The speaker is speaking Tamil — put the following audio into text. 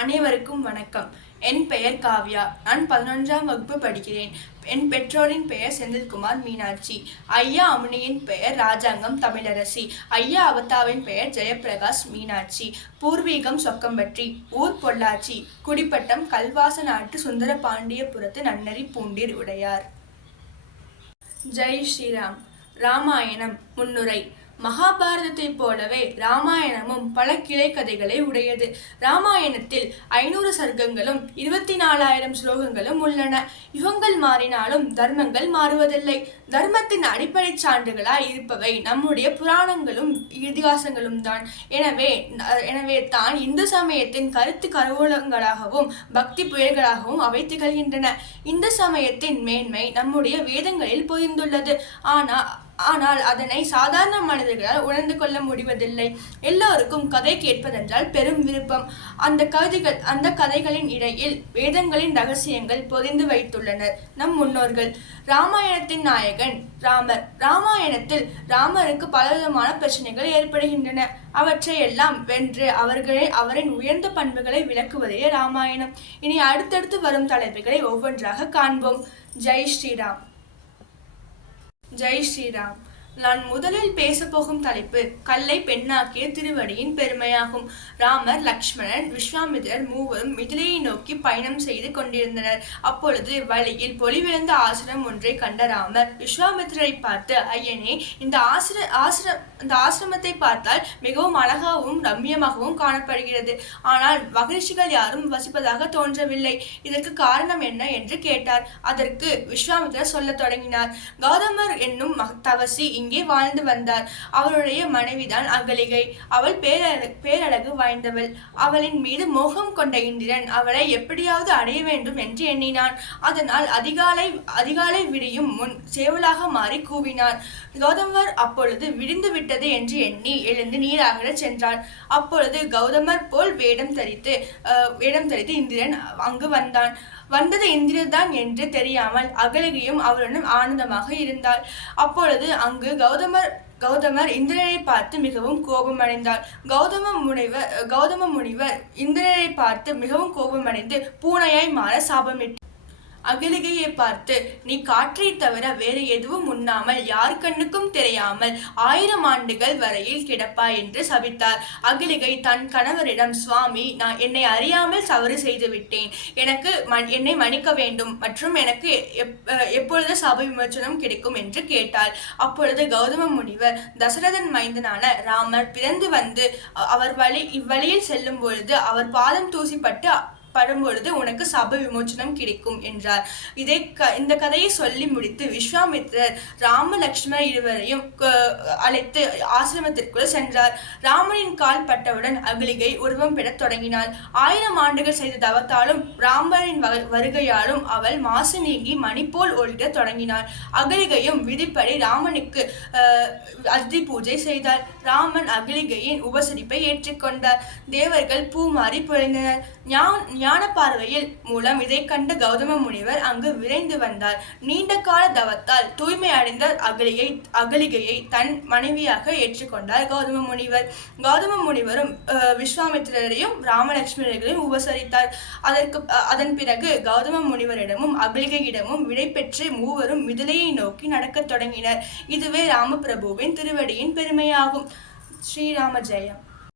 அனைவருக்கும் வணக்கம். என் பெயர் காவ்யா. நான் 11ஆம் வகுப்பு படிக்கிறேன். என் பெற்றோரின் பெயர் செந்தில்குமார் மீனாட்சி. ஐயா அமுனியின் பெயர் ராஜாங்கம் தமிழரசி. ஐயா அவத்தாவின் பெயர் ஜெயப்பிரகாஷ் மீனாட்சி. பூர்வீகம் சொக்கம்பட்டி, ஊர் பொள்ளாச்சி, குடிப்பட்டம் கல்வாச நாட்டு சுந்தரபாண்டியபுரத்து நன்னறி பூண்டீர் உடையார். ஜெய் ஸ்ரீராம். ராமாயணம் முன்னுரை. மகாபாரதத்தைப் போலவே ராமாயணமும் பல கிளை கதைகளை உடையது. ராமாயணத்தில் 500 சர்க்கங்களும் 24,000 ஸ்லோகங்களும் உள்ளன. யுகங்கள் மாறினாலும் தர்மங்கள் மாறுவதில்லை. தர்மத்தின் அடிப்படை சான்றுகளாய் இருப்பவை நம்முடைய புராணங்களும் இதிகாசங்களும் தான். எனவே தான் இந்து சமயத்தின் கருத்து கருவூலங்களாகவும் பக்தி புயல்களாகவும் அவை திகழ்கின்றன. இந்த சமயத்தின் மேன்மை நம்முடைய வேதங்களில் பொதிந்துள்ளது. ஆனால் அதனை சாதாரண மனிதர்களால் உணர்ந்து கொள்ள முடிவதில்லை. எல்லோருக்கும் கதை கேட்பதென்றால் பெரும் விருப்பம். அந்த கதைகளின் இடையில் வேதங்களின் ரகசியங்கள் பொதிந்து வைத்துள்ளனர் நம் முன்னோர்கள். ராமாயணத்தின் நாயகன் ராமர். ராமாயணத்தில் ராமருக்கு பலவிதமான பிரச்சனைகள் ஏற்படுகின்றன. அவற்றையெல்லாம் வென்று அவரின் உயர்ந்த பண்புகளை விளக்குவதே ராமாயணம். இனி அடுத்தடுத்து வரும் தலைப்புகளை ஒவ்வொன்றாக காண்போம். ஜெய் ஸ்ரீராம். ஜெய் ஸ்ரீராம். நான் முதலில் பேசப்போகும் தலைப்பு கல்லை பெண்ணாக்கிய திருவடியின் பெருமையாகும். ராமர், லக்ஷ்மணன், விஸ்வாமித்திரர் மூவரும் மிதிலையை நோக்கி பயணம் செய்து கொண்டிருந்தனர். அப்பொழுது வழியில் பொலிவிழந்த ஆசிரமம் ஒன்றை கண்ட ராமர் விஸ்வாமித்திரரை பார்த்து, ஐயனே, இந்த ஆசிரமத்தை பார்த்தால் மிகவும் அழகாகவும் ரம்மியமாகவும் காணப்படுகிறது. ஆனால் மகிழ்ச்சிகள் யாரும் வசிப்பதாக தோன்றவில்லை. இதற்கு காரணம் என்ன என்று கேட்டார். அதற்கு விஸ்வாமித்திரர் சொல்லத் தொடங்கினார். கௌதமர் என்னும் தவசி இங்கே வாழ்ந்து வந்தார். அவருடைய மனைவிதான் அகலிகை. அவள் பேரழகு வாய்ந்தவள். அவளின் மீது மோகம் கொண்ட இந்திரன் அவளை எப்படியாவது அடைய வேண்டும் என்று எண்ணினான். அதனால் அதிகாலை விடியும் முன் சேவலாக மாறி கூவினார். கௌதமர் அப்பொழுது விடிந்து விட்டது என்று எண்ணி எழுந்து நீராக சென்றார். அப்பொழுது கௌதமர் போல் வேடம் தரித்து இந்திரன் அங்கு வந்தான். வந்தது இந்திரன்தான் என்று தெரியாமல் அகலிகையும் அவருடன் ஆனந்தமாக இருந்தாள். அப்பொழுது அங்கு கௌதமர் இந்திரனை பார்த்து மிகவும் கோபமடைந்தார். கௌதம முனிவர் இந்திரனை பார்த்து மிகவும் கோபமடைந்து பூனையாய் மாற சாபமிட்டார். அகலிகையை பார்த்து, நீ காற்றை தவிர வேறு எதுவும் உண்ணாமல் யார் கண்ணுக்கும் தெரியாமல் 1000 ஆண்டுகள் வரையில் கிடப்பாய் என்று சபித்தார். அகலிகை தன் கணவரிடம், சுவாமி, நான் என்னை அறியாமல் தவறு செய்து விட்டேன். என்னை மன்னிக்க வேண்டும் மற்றும் எனக்கு எப்பொழுது சாப விமோச்சனம் கிடைக்கும் என்று கேட்டாள். அப்பொழுது கௌதம முனிவர், தசரதன் மைந்தனான ராமர் பிறந்து வந்து இவ்வழியில் செல்லும் பொழுது அவர் பாதம் தூசிப்பட்டு படும்பொழுது உனக்கு சாப விமோச்சனம் கிடைக்கும் என்றார். இந்த கதையை சொல்லி முடித்து விஸ்வாமித்திரர் ராம லக்ஷ்மணர் இருவரையும் அழைத்து ஆசிரமத்திற்குள் சென்றார். ராமனின் கால் பட்டவுடன் அகலிகை உருவம் பெறத் தொடங்கினாள். 1000 ஆண்டுகள் செய்த தவத்தாலும் ராமரின் வருகையாலும் அவள் மாசு நீங்கி மணி போல் ஒளிர தொடங்கினாள். அகலிகையும் விதிப்படி ராமனுக்கு அதிதி பூஜை செய்தார். ராமன் அகலிகையின் உபசரிப்பை ஏற்றுக்கொண்டார். தேவர்கள் பூமாறி பொழிந்தனர். ஞான பார்வையில் மூலம் இதை கண்ட கௌதம முனிவர் அங்கு விரைந்து வந்தார். நீண்ட கால தவத்தால் தூய்மை அடைந்த அகலிகையை தன் மனைவியாக ஏற்றுக்கொண்டார் கௌதம முனிவரும் விஸ்வாமித்திரரையும் ராமலட்சுமணர்களையும் உபசரித்தார். அதன் பிறகு கௌதம முனிவரிடமும் அகலிகையிடமும் விடை பெற்று மூவரும் மிதிலையை நோக்கி நடக்கத் தொடங்கினர். இதுவே ராமபிரபுவின் திருவடியின் பெருமையாகும். ஸ்ரீராம ஜெயம்.